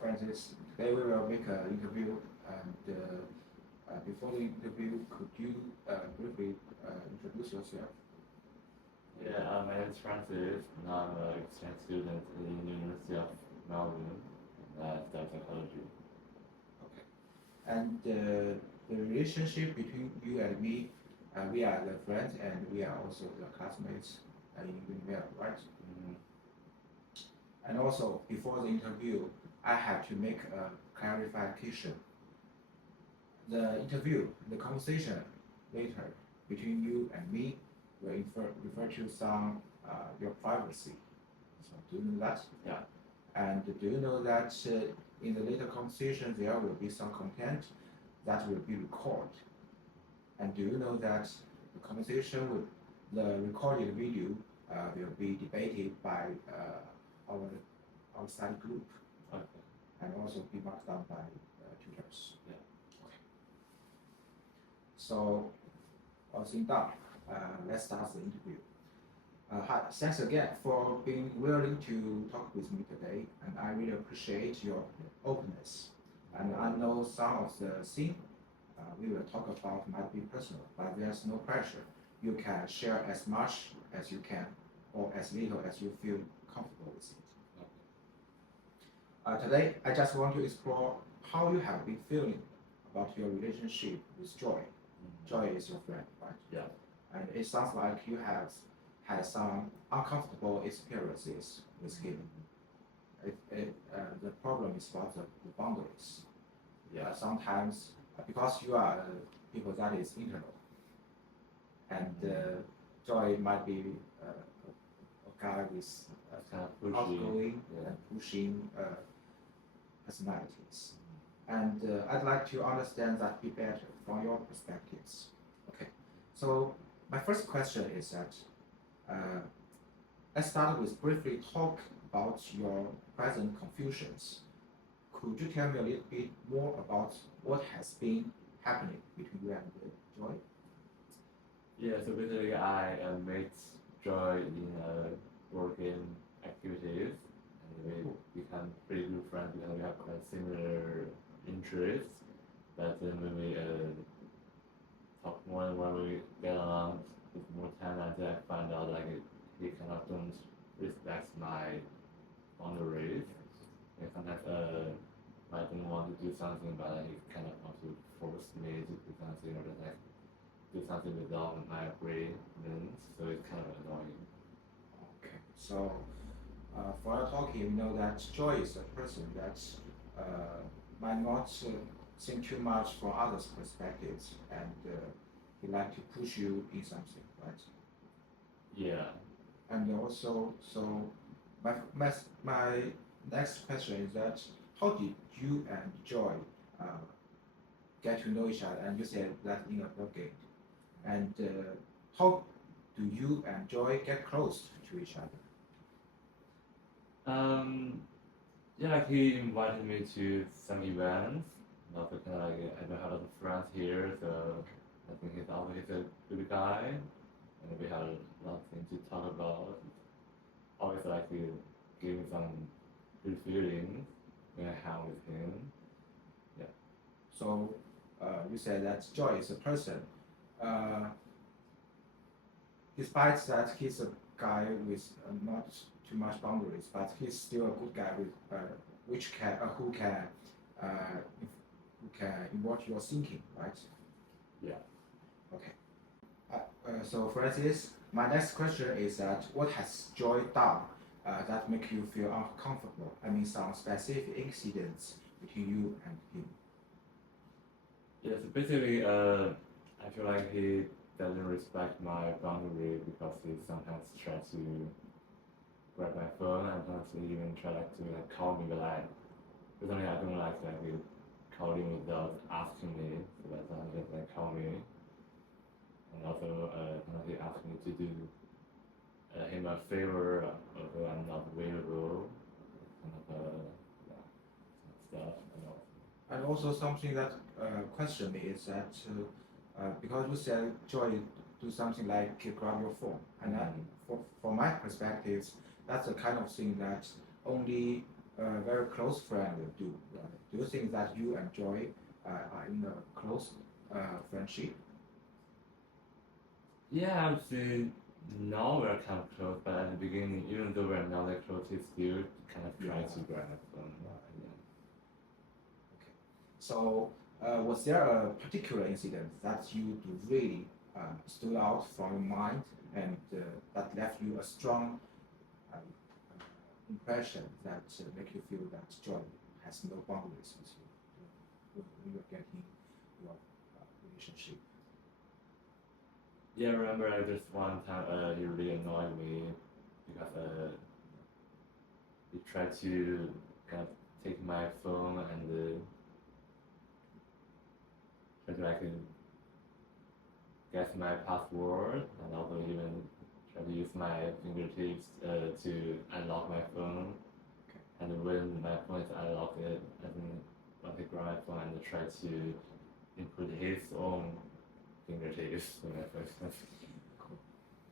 Francis. Today we will make an interview, and before the interview, could you briefly introduce yourself? Yeah, my name is Francis, and I'm an exchange student in the University of Melbourne, and I study psychology. Okay. And the relationship between you and me, we are the friends and we are also the classmates in Univera, right? Mm-hmm. And also, before the interview, I had to make a clarification. The interview, the conversation later between you and me will refer to some your privacy. So do you know that? Yeah. And do you know that in the later conversation there will be some content that will be recorded? And do you know that the conversation with the recorded video will be debated by our study group Okay. and also be marked down by tutors. Yeah. Okay. So, all things done. Let's start the interview. Hi, thanks again for being willing to talk with me today, and I really appreciate your openness. And I know some of the things we will talk about might be personal, but there's no pressure. You can share as much as you can, or as little as you feel comfortable with it. Today, I just want to explore how you have been feeling about your relationship with Joy. Joy is your friend, right? Yeah. And it sounds like you have had some uncomfortable experiences with him. The problem is about the boundaries. Yeah. Sometimes, because you are people that is internal, and Joy might be a guy with kind of pushy, outgoing and pushing personalities. And I'd like to understand that bit better from your perspectives. Okay, so my first question is that let's start with briefly talk about your present confusions. Could you tell me a little bit more about what has been happening between you and Joy? Yeah, so basically I met Joy in working activities, and we become pretty good friends because we have quite similar interests. But then when we talk more and when we get along with more time, until I find out like he kind of don't respect my boundaries. And sometimes I don't want to do something, but he kind of wants to force me to do something or just like do something without my agreement. So it's kind of annoying. Okay, so for our talking, we know that Joy is a person that might not think too much from others' perspectives, and he like to push you in something, right? Yeah. And also, so my next question is that how did you and Joy get to know each other? And you said that in a blogging. And how do you and Joy get close to each other? Yeah, like he invited me to some events. And also kind of like I don't have a lot of friends here, so I think he's always a good guy, and we had a lot of things to talk about. Always like to give me some good feelings when I hang with him. Yeah. So you said that Joy is a person. Despite that he's a guy with not too much boundaries, but he's still a good guy with who can involve your thinking, right? Yeah. Okay. So Francis, my next question is that what has Joy done that make you feel uncomfortable? I mean, some specific incidents between you and him. Yeah, so basically, I feel like he doesn't respect my boundary because he sometimes tries to grab my phone and sometimes he even try like to like call me, but I personally I don't like he calling without asking me, so that's why he just like call me. And also, sometimes he asked me to do him a favor, although I'm not available, kind of yeah, some stuff and all. And also something that question me is that because you said Joy do something like grab your phone, and from my perspective, that's the kind of thing that only a very close friend do? Do you think that you enjoy in a close friendship? Yeah, I would say now we're kind of close, but at the beginning, even though we're not that close, we still kind of try to grab them. Yeah. Okay. So, was there a particular incident that you do really stood out from your mind and that left you a strong impression that make you feel that joy has no boundaries with you when you're getting your relationship? Yeah, I remember like this one time he really annoyed me because he tried to kind of take my phone and try to like guess my password and also even try to use my fingertips to unlock my phone. Okay. And when my phone is unlocked, I think once he grab my phone and try to input his own fingertips in my phone.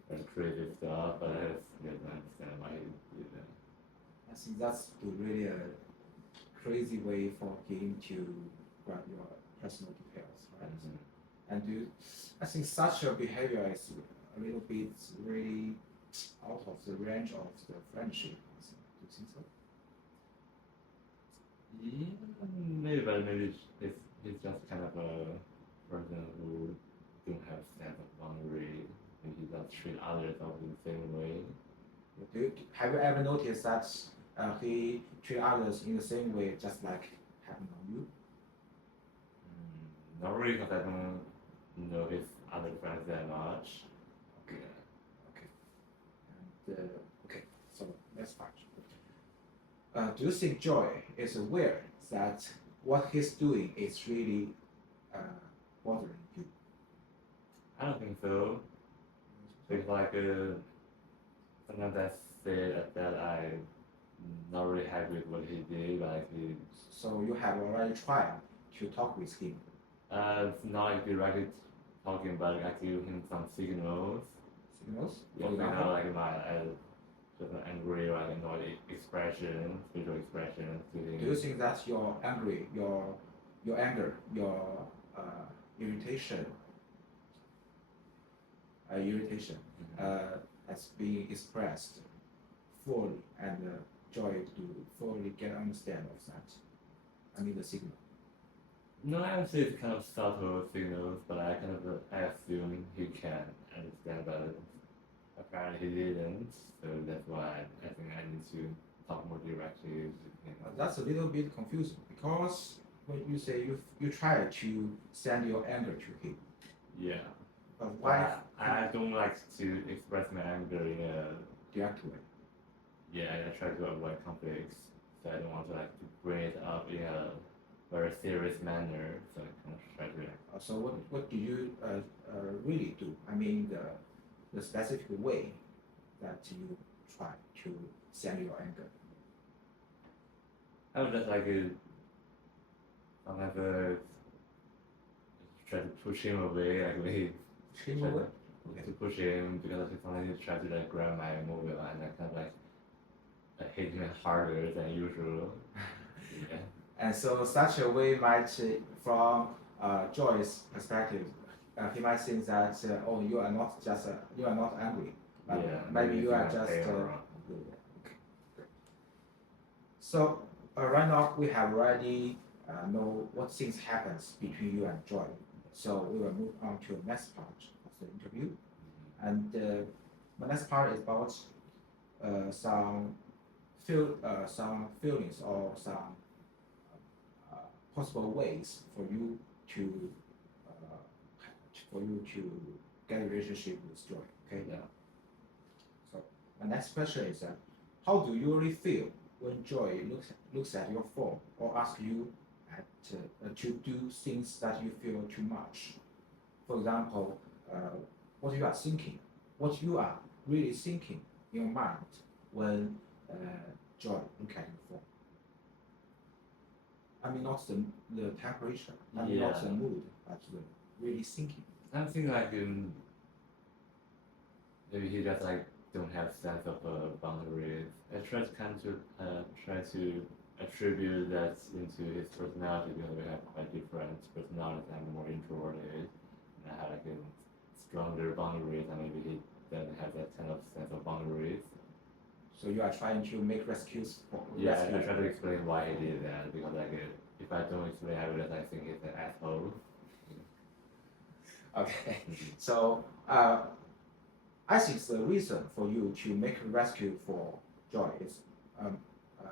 And crazy stuff, but I just didn't understand why he did that. I think that's really a crazy way for him to grab your personal details, right? Mhm. And I think such a behavior is a little bit really out of the range of the friendship. Do you think so? Yeah, maybe, but maybe he's just kind of a person who don't have sense of boundary. Maybe he just treat others of the same way. Have you ever noticed that he treat others in the same way, just like happened on you? Not really, because I don't know his other friends that much. Okay. Okay. And okay, so that's fine. Do you think Joy is aware that what he's doing is really bothering you? I don't think so. It's like sometimes I say that I'm not really happy with what he did, like he. So you have already tried to talk with him. It's not like directly talking, but I give him some signals. Signals? Yeah, you know, like my just an angry or like annoyed expression, facial expression to him. Do you think that your angry, your anger, your irritation, has been expressed fully, and Joy to fully get understand of that? I mean the signal. No, I would say it's kind of subtle signals, but I kind of I assume he can understand, but apparently he didn't. So that's why I think I need to talk more directly with him. That's a little bit confusing because when you say you try to send your anger to him, Yeah. but why? I don't like to express my anger in a direct way. Yeah, I try to avoid conflicts, so I don't want to like to bring it up in a very serious manner. So I kind of try to. So what do you really do? I mean the specific way that you try to send your anger. I would just like sometimes try to push him away, like we Push him away? to push him because I think sometimes he tries to like grab my mobile and I kind of like I hit him harder than usual. Yeah. And so such a way might, from Joy's perspective, he might think that oh you are not just you are not angry, but Yeah, maybe you are just. Okay. So right now we have already know what things happens between you and Joy. So we will move on to the next part of the interview, and the next part is about some feelings or some possible ways for you to get a relationship with Joy. Okay. Yeah. So the next question is how do you really feel when Joy looks at your phone or asks you to do things that you feel too much? For example, what you are thinking, what you are really thinking in your mind when Joy look at your phone. I mean not the temperature, I mean not the mood, but the really thinking. I'm thinking like maybe he just like don't have sense of boundaries. I try to attribute that into his personality because we have quite different personalities. I'm more introverted, and I have like a stronger boundaries, and maybe he doesn't have that kind of sense of boundaries. So you are trying to make rescues for Yeah, rescue. I try to explain why he did that because like if I don't explain, I realize I think he's an asshole. Okay, so I think the reason for you to make a rescue for Joy is, um, uh,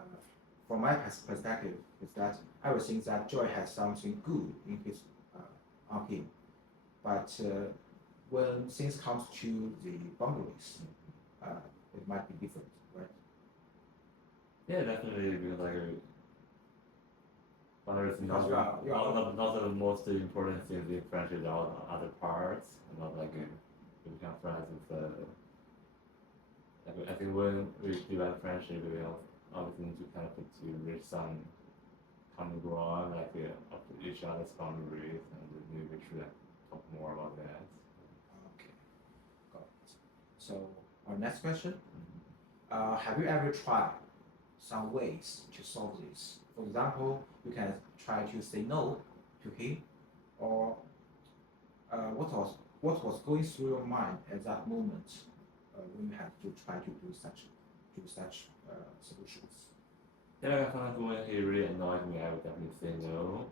from my perspective, is that I would think that Joy has something good in his on him, but when things comes to the boundaries, it might be different, right? Yeah, definitely because like boundaries Because you are not the most important things in friendship. There are other parts, and not like we become friends with. Like, I think when we develop friendship, we obviously need to kind of to reach some common ground, like up to each other's boundaries, and maybe we should talk more about that. okay. Got it. So our next question: have you ever tried some ways to solve this? For example, you can try to say no to him, or what was going through your mind at that moment when you had to try to do such solutions? Yeah, like sometimes when he really annoyed me, I would definitely say no,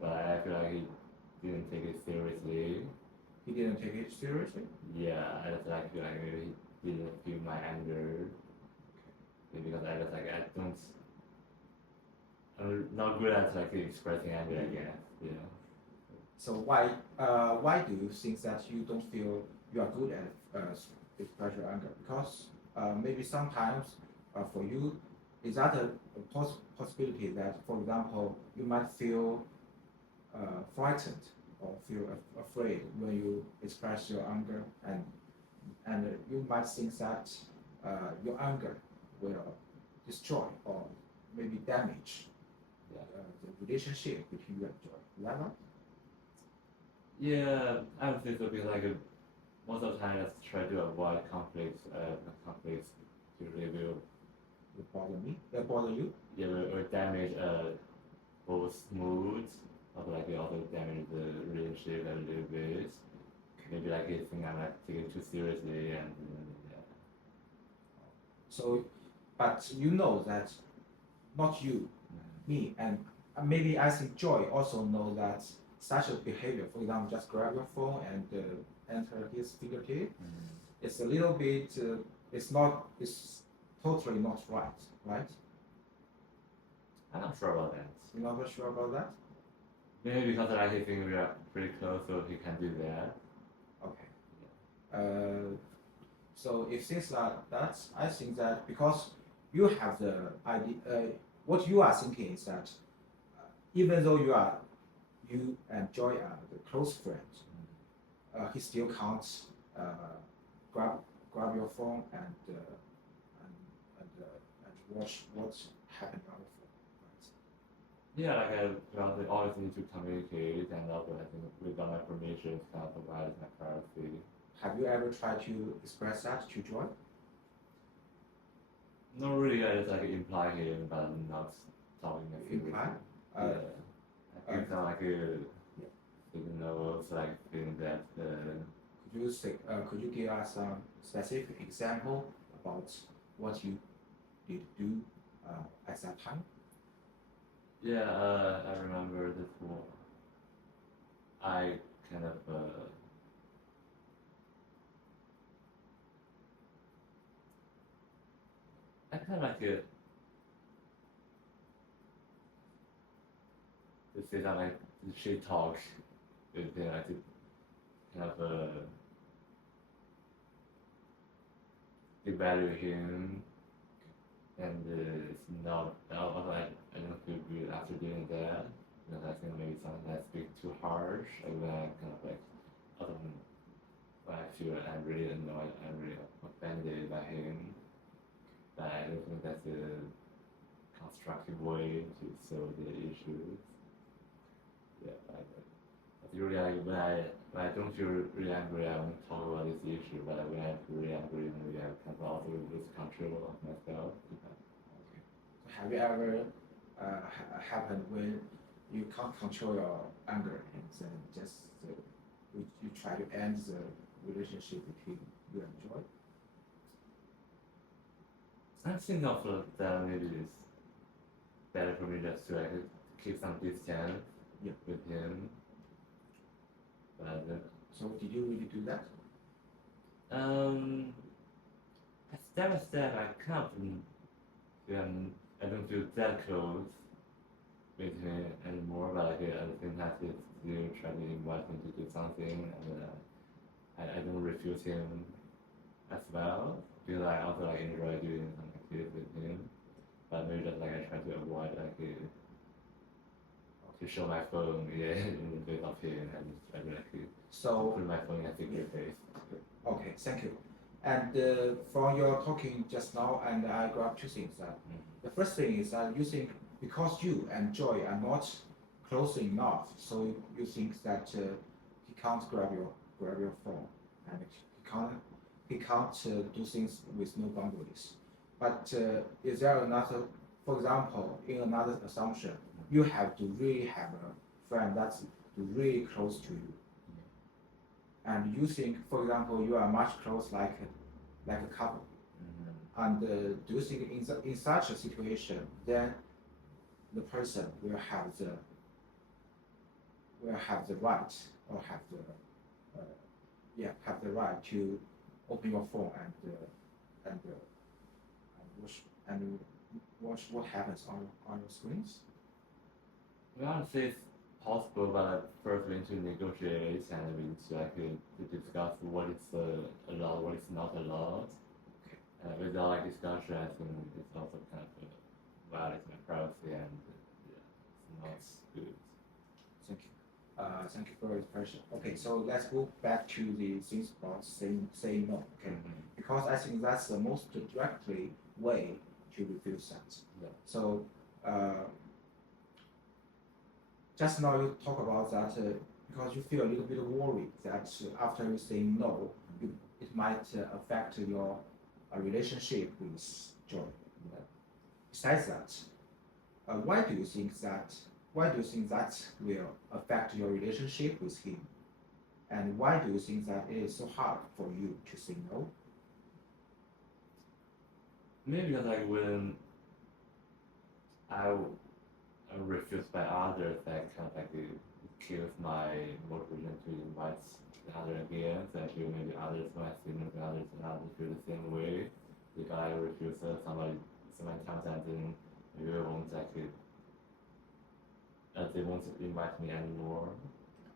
but I feel like he didn't take it seriously. He didn't take it seriously. Yeah, I just like feel like maybe he didn't feel my anger. Maybe because I just like I'm not good at like expressing anger, I guess. Yeah. So why do you think that you don't feel you are good at express your anger? Because maybe sometimes for you, is that a possibility that, for example, you might feel frightened or feel afraid when you express your anger, and you might think that your anger will destroy or maybe damage Yeah. the relationship between you and Joy. Is that right? Yeah, I would think so because like most of the time I just try to avoid conflicts. Conflicts usually Will bother me? Will bother you? yeah will damage both moods. Also like it also damage the relationship a little bit. Maybe like he think I'm like taking it too seriously and yeah. So, but you know that not you, me, and maybe I think Joy also know that such a behavior, for example, just grab your phone and enter his fingertip, it's a little bit, it's totally not right, right? I'm not sure about that. You're not sure about that? Maybe because like he think we are pretty close, so he can do that. Okay. So if things like that, I think that because you have the idea, what you are thinking is that even though you and Joy are the close friends, he still can't grab your phone and watch what's happening on the phone. Right? Yeah, like we always need to communicate, and also I think without my permission, kind of provides my privacy. Have you ever tried to express that to Joy? Not really, I just like imply him, but I'm not talking a few Imply? Yeah, I think sound like feeling nervous, like feeling that. Could you give us some specific example about what you did do at that time? Yeah, I remember this one. I kind of I kind of like to say that like she talks, with him, I could kind of evaluate him, and it's not. Also, I don't feel good after doing that because I think maybe sometimes I speak too harsh, and when I kind of like, other when I feel I'm really annoyed, I'm really offended by him. But I don't think that's a constructive way to solve the issues. Yeah, but usually when I don't feel really angry, I won't talk about this issue. But when I feel really angry, maybe I can also lose control of myself. Have you ever happen when you can't control your anger and then just you try to end the relationship between you and Joy? I think of that maybe it's better for me just to like keep some distance Yeah. with him. But So did you really do that? step by step, I kind of I don't feel that close with him anymore. But like at the same time, he still try to invite me to do something, and I don't refuse him as well because I also like enjoy doing some activities with him. But maybe just like I try to avoid like to show my phone in the face of him and try to like So put my phone in a secret place. okay, thank you. And from your talking just now, and I grab two things. The first thing is that you think because you and Joy are not close enough, so you think that he can't grab your phone, and he can't do things with no boundaries. But is there another, for example, in another assumption, you have to really have a friend that's really close to you, and you think, for example, you are much close like a couple, and do you think in such a situation, then the person will have the right or have the have the right to open your phone and watch what happens on your screens? Well, I would say it's possible, but first we need to negotiate and we need to like to discuss what is allowed, what is not allowed. Okay. Without like discussion, I think it's also kind of violates my privacy and yeah, it's not good. Thank you. Thank you for your expression. Okay, so let's go back to the things about saying no. Okay, because I think that's the most directly way to refuse that. Yeah. So just now you talk about that because you feel a little bit worried that after you say no, it might affect your relationship with Joy. Yeah. Besides that, why do you think that will affect your relationship with him? And why do you think that it is so hard for you to say no? Maybe because like when I'm refused by others, that kind of like it kills my motivation to invite the other again. So I feel maybe others might similar to others and others feel the same way. If I refuse somebody so many times, and then maybe they won't like it. They won't invite me anymore.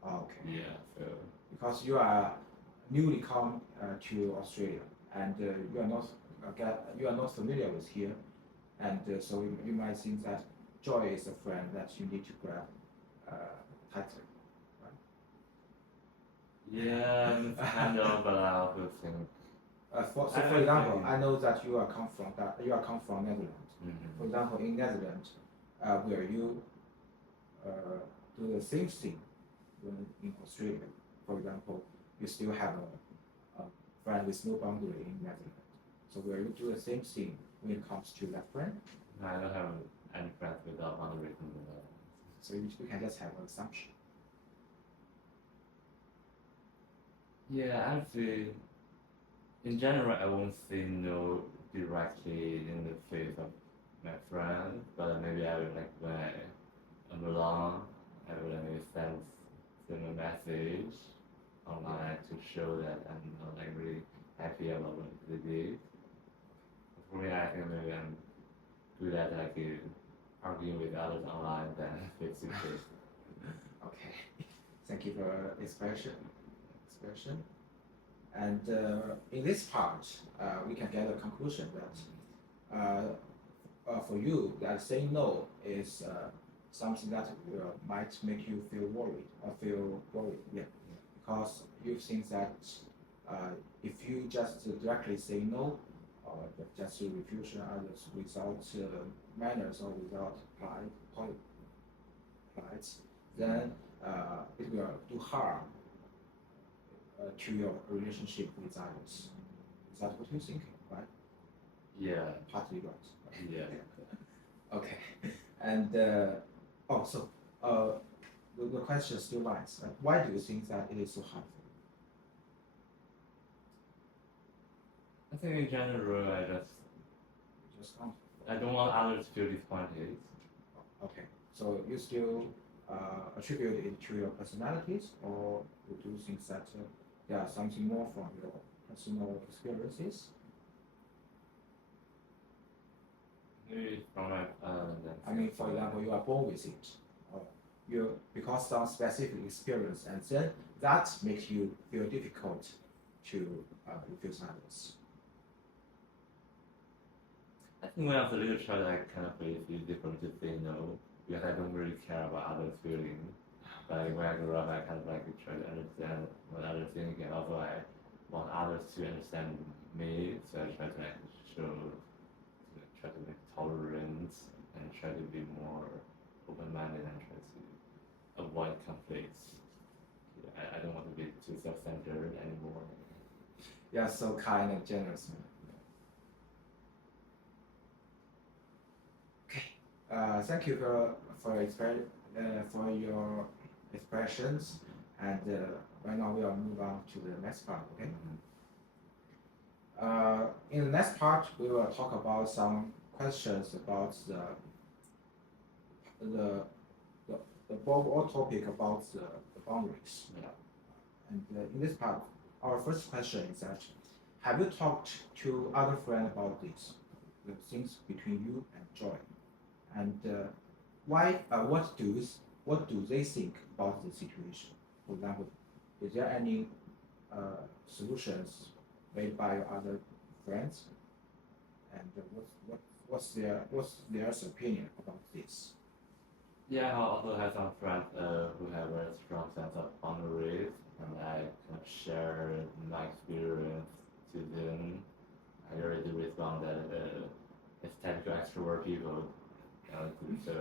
Okay. Yeah. So Because you are newly come to Australia and you are not familiar with here, and so you might think that Joy is a friend that you need to grab tighter. yeah, kind of, but I also think. For example, I know that you are come from Netherlands. For Mhm. example, in Netherlands, where you do the same thing when in Australia. For example, you still have a friend with no boundary in Netherlands. So where you do the same thing when it comes to that friend. I don't have any friends without boundaries in the So you can just have an assumption. Yeah, actually, in general, I won't say no directly in the face of my friend, but maybe I would like when I'm alone, I would maybe send a message online to show that I'm not like really happy about what they did. For me, I think maybe I'm good at like arguing with others online than face to face. Okay, thank you for expression. And in this part, we can get a conclusion that for you, that saying no is something that might make you feel worried. Yeah, because you think that if you just directly say no, or just refuse others without manners or without polite, then it will do harm to your relationship with others. Is that what you're thinking, right? Yeah. Partly right. Yeah. Okay. And so the question still lies. Why do you think that it is so hard for I think in general, you? Just comfortable. I don't want others to feel disappointed. Okay, so you still attribute it to your personalities, or you do think that there are something more from your personal experiences? Maybe from my I mean, for example, you are born with it, or you because some specific experience, and then that makes you feel difficult to refuse others. I think when I was a little child, I kind of feel different to say no because I don't really care about others' feelings. But when I grew up, I kind of like try to understand what others think, and also I want others to understand me. So I try to like try to make tolerance and try to be more open-minded and try to avoid conflicts. I don't want to be too self-centered anymore. You are so kind and generous. Okay. Thank you for your expressions, and right now we'll move on to the next part. Okay. In the next part, we will talk about some questions about the overall topic about the boundaries. Yeah. And in this part, our first question is that, have you talked to other friends about this, the things between you and Joy, and why? What do they think about the situation? For example, is there any solutions made by your other friends, and what's their opinion about this? Yeah, I also have some friends who have a strong sense of boundaries, and I kind of share my experience to them. I already respond that it's typical extrovert people, so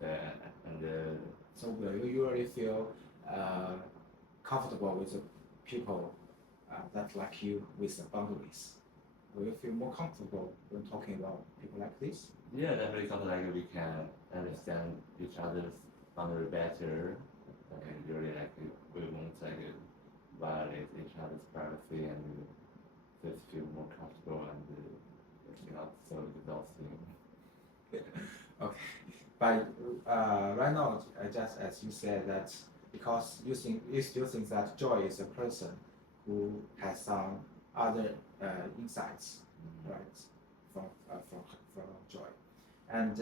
and So will you usually feel comfortable with the people that like you with the boundaries? Will you feel more comfortable when talking about people like this? yeah, definitely something like we can understand each other's boundary better. Okay. And really like we won't like violate each other's privacy and just feel more comfortable and it's not so exhausting. Okay, but right now, just as you said that because you still think that Joy is a person who has some other insights, right, from Joy, and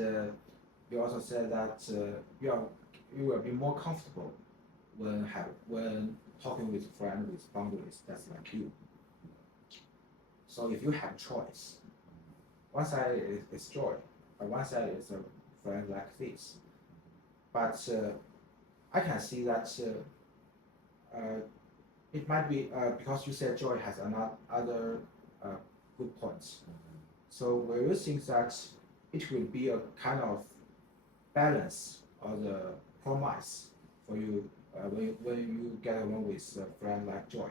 you also said that you will be more comfortable when talking with a friend with boundaries that's like you. So if you have choice, one side is Joy, but one side is a friend like this. But I can see that it might be because you said Joy has other good points. So will you think that it will be a kind of balance or the promise for you when you get along with a friend like Joy?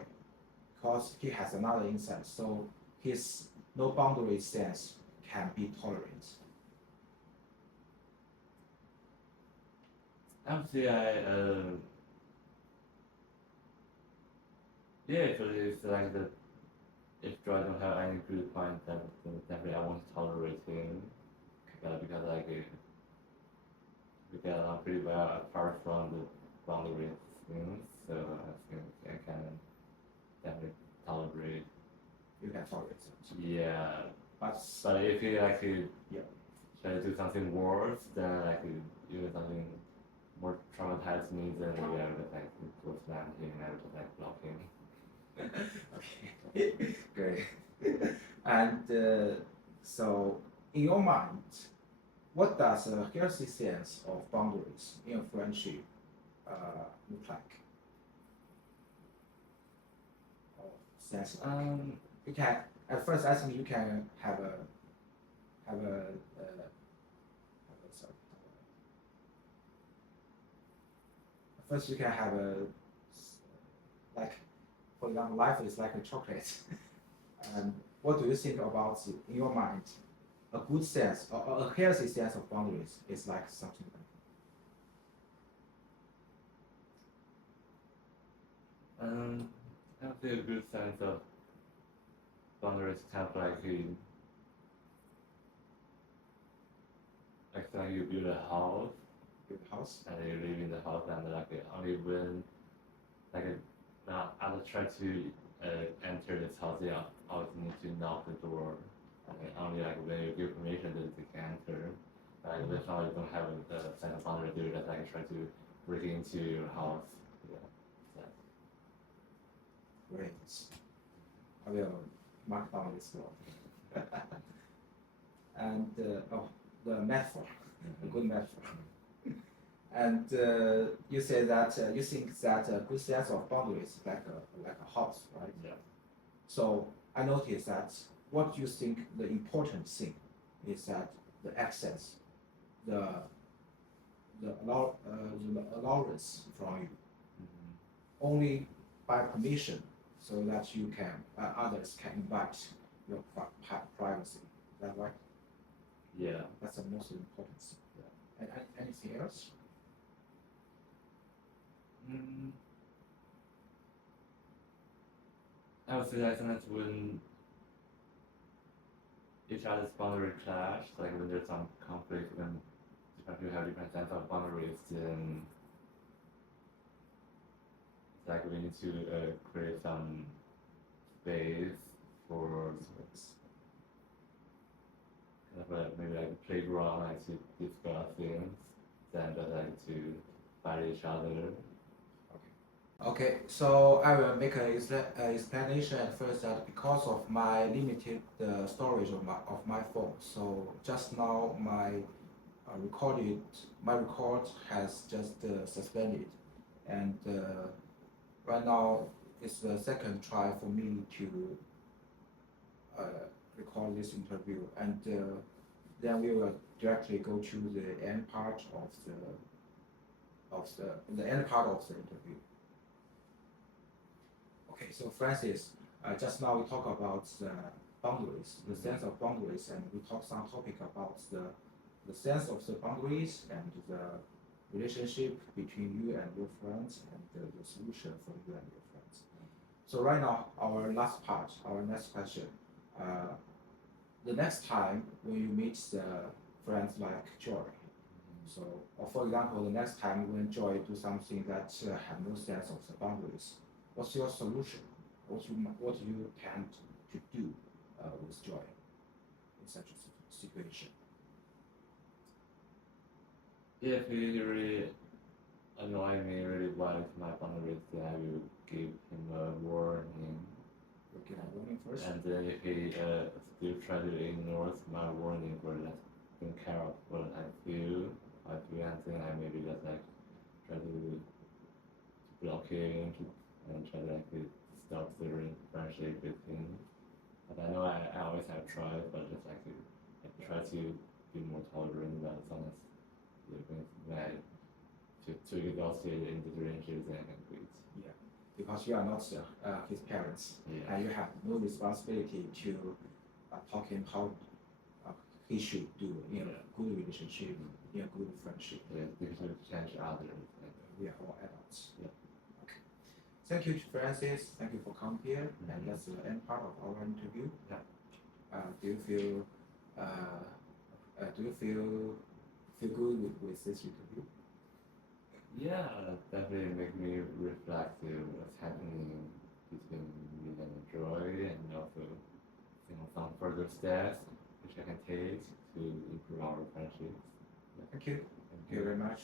Because he has another insight, so his no boundary sense can be tolerant. Actually, yeah, it's like the if Joy don't have any good point, then definitely I won't tolerate him. Because like we get along pretty well apart from the boundary things, so I think I can definitely tolerate. You can tolerate it. Yeah, But if he like yeah. try to do something worse, then like do something more traumatized me, then maybe I would like close down him and I would like block him. Okay, great. And so, in your mind, what does a healthy sense of boundaries in a friendship look like? Or sense like? You can at first. I think you can have a sorry. First, you can have like, for example, life is like a chocolate. And what do you think about, in your mind, a good sense or a healthy sense of boundaries is like something like I would say a good sense of boundaries kind of like like you build a house with house. and you live in the house and like only when like now I will try to enter this house, yeah, I always need to knock the door. And then only like when you give permission that they can enter. Like if now you don't have a sense of boundary, do that like try to break into your house. Yeah. Great. I will mark down this word. And oh, the metaphor, a good metaphor. And you say that you think that a good sense of boundaries like a house, right? Yeah. So I noticed that what you think the important thing is that the access, the the allowance from you, only by permission, so that you can others can invite your privacy. Is that right? Yeah. That's the most important thing. Yeah. And anything else? I would say that sometimes when each other's boundary clash, like when there's some conflict, when different people have different sense of boundaries, then it's like we need to create some space for kind of maybe like a playground, like to discuss things, than just like to fight each other. Okay, so I will make an explanation at first that because of my limited storage of my phone, so just now my record has just suspended, and right now it's the second try for me to record this interview, and then we will directly go to the end part of the end part of the interview. Okay, so Francis, just now we talk about the boundaries, the sense of boundaries, and we talk some topic about the sense of the boundaries and the relationship between you and your friends and the solution for you and your friends. So right now, our last part, our next question. The next time when you meet the friends like Joy, so or for example, the next time when Joy do something that have no sense of the boundaries, what's your solution? What do you tend to do with Joy in such a situation? If he really annoy me, really violates my boundaries, then I will give him a warning. Okay, a warning first. And then if he still try to ignore my warning or like don't care of what I feel, and then I maybe just like try to block him and try to like stop the friendship with him. But I know I always have tried, but just like try to be more tolerant about sometimes when I too exhausted in the relationship, then I can quit. Yeah, because you are not his parents, Yeah. and you have no responsibility to talk him how he should do in a good relationship, in a good friendship. Yeah, because we change others. We are all adults. Yeah. Okay. Thank you, Francis. Thank you for coming here, and that's the end part of our interview. Yeah. Do you feel good with this interview? Yeah, definitely make me reflect what's happening between me and Joy, and also some further steps which I can take to improve our friendship. Thank you. Thank you very much.